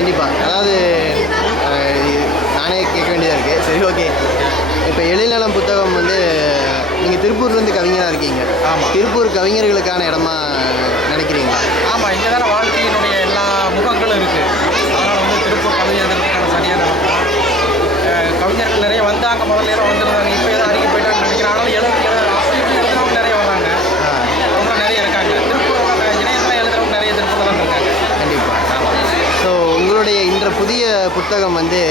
கண்டிப்பாக. அதாவது நானே கேட்க வேண்டியதாக இருக்குது. சரி, ஓகே. இப்போ எழில்நலம் புத்தகம் வந்து நீங்கள் திருப்பூர்லேருந்து கவிஞராக இருக்கீங்க. ஆமாம். திருப்பூர் கவிஞர்களுக்கான இடமா நினைக்கிறீங்களா? ஆமாம், இங்கே தானே வாழ்க்கையினுடைய எல்லா முகங்களும் இருக்குது. அதனால் வந்து திருப்பூர் கவிஞர்களுக்கான சரியான கவிஞர்கள் நிறைய வந்தாங்க. முதல்ல எல்லாம் வந்துருந்தாங்க, இப்போ ஏதோ அறிக்கை போயிட்டாங்கன்னு நினைக்கிறேன். ஆனால் எழுதுறவங்க நிறைய வர்றாங்க. அவங்க நிறைய இருக்காங்க. திருப்பூர் இணையத்தில் எழுதுறவங்க நிறைய திருப்பூர் தான் இருக்காங்க. கண்டிப்பாக. ஸோ உங்களுடைய இன்ற புதிய புத்தகம் வந்து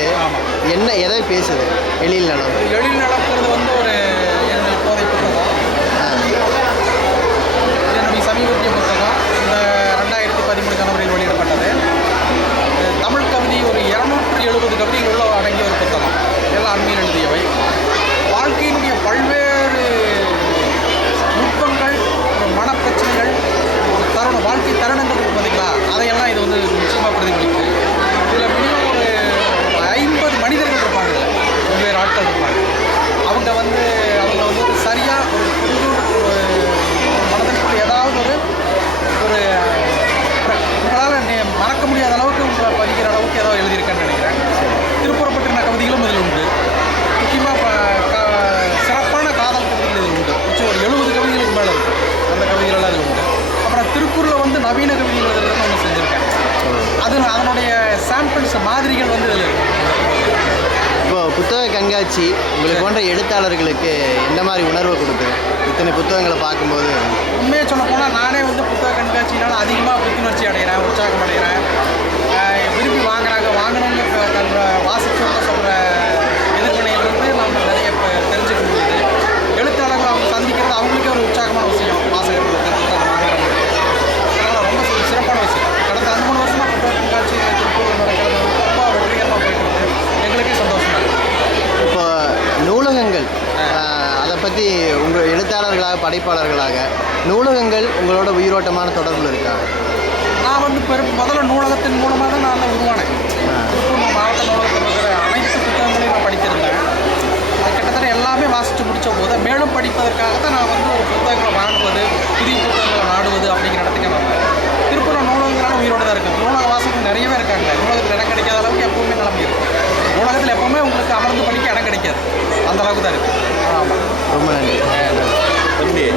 எதை பேசுது? எழில்நலம். எழில்நலம்ங்கிறது வந்து ஒரு என்னுடைய இப்போதை புத்தகம். என்னுடைய சமீபத்திய புத்தகம். இந்த 2013 ஜனவரியில் வெளியிடப்பட்டது. தமிழ் கவிதை ஒரு 270 கவிதைகள் உள்ள அடங்கிய ஒரு புத்தகம். எல்லாம் அண்மையில் எழுதியவை. வாழ்க்கையினுடைய பல்வேறு நுட்பங்கள், மனப்பிரச்சனைகள், வாழ்க்கை தருணங்கள் பார்த்தீங்களா, அதையெல்லாம் இது வந்து நிச்சயமாக பிரதிபலிக்குது. இதில் மினிமம் ஒரு 50 மனிதர்கள் இருப்பாங்க. வெவ்வேறு ஆட்கள் இருப்பாங்க. அவங்க வந்து ஒரு சரியாக ஒரு மனதிற்குள் ஏதாவது ஒரு உங்களால் மறக்க முடியாத அளவுக்கு உங்களை பதிக்கிற அளவுக்கு ஏதோ எழுதியிருக்கேன்னு நினைக்கிறேன். திருப்புறப்பட்டிருந்த கவிதைகளும் இதில் உண்டு. முக்கியமாக சிறப்பான காதல் கவிதைகள் இதில் உண்டு. மிச்சம் ஒரு 70 கவிதைகளுக்கு மேலே இருக்குது. அந்த கவிதைகளெல்லாம் இதில் உண்டு. அப்புறம் திருக்குறளில் வந்து நவீன கவிதைகள் எழுதுறதுன்னு ஒன்று செஞ்சுருக்கேன். அதனுடைய சாம்பிள்ஸ் மாதிரிகள் வந்து இதில் இருக்குது. இப்போ புத்தக கண்காட்சி உங்களுக்கு போன்ற எழுத்தாளர்களுக்கு எந்த மாதிரி உணர்வை கொடுக்குது? இத்தனை புத்தகங்களை பார்க்கும்போது உண்மையை சொல்ல போனால் நானே வந்து புத்தக கண்காட்சியினால் அதிகமாக புத்துணர்ச்சி அடைகிறேன், உற்சாகம் அடைகிறேன். விரும்பி வாங்கணும்னு வாசிச்சவங்க சொல்கிற எதிர்வினையிலிருந்து நம்ம நிறைய தெரிஞ்சுக்க முடியுது. எழுத்தாளர்கள் அவங்க சந்திக்கிறது அவங்களுக்கே ஒரு உற்சாகமான விஷயம். வாசகர்களுக்கு புத்தகம் வாங்குறது அதனால் ரொம்ப சிறப்பான விஷயம். கடந்த 2-3 வருஷமாக புத்தக கண்காட்சி திருப்பூர் நடக்கிறது ரொம்ப வெற்றிகரமாக போயிட்டு எங்களுக்கே சந்தோஷமாக இருக்குது. இப்போ நூலகங்கள் அதை பற்றி உங்கள் எழுத்தாளர்களாக படைப்பாளர்களாக நூலகங்கள் உங்களோட உயிரோட்டமான தொடர்பில் இருக்கா? நான் வந்து முதல்ல நூலகத்தின் மூலமாக தான் நான் உருவானேன். திருப்பூர் மாவட்ட நூலகத்தில் இருக்கிற அனைத்து புத்தகங்களையும் நான் படித்திருந்தேன். அது கிட்டத்தட்ட எல்லாமே வாசித்து முடித்த போது மேலும் படிப்பதற்காக தான் நான் வந்து ஒரு புத்தகங்களை வாங்குவது, புதிய புத்தகங்களை நாடுவது அப்படிங்கிற இடத்துக்கு நான் திருப்பூர் நூலகங்களான உயிரோடு தான் இருக்குது. நூலக வாசகம் நிறையவே இருக்காங்க. நூலகத்தில் இடம் கிடைக்காத அளவுக்கு எப்பவுமே நிலைமை இருக்குது. நூலகத்தில் எப்பவுமே உங்களுக்கு அமர்ந்து படிக்க இடம் கிடைக்காது. அந்த அளவுக்கு தான் இருக்குது. ஆமாம். ரொம்ப நன்றி.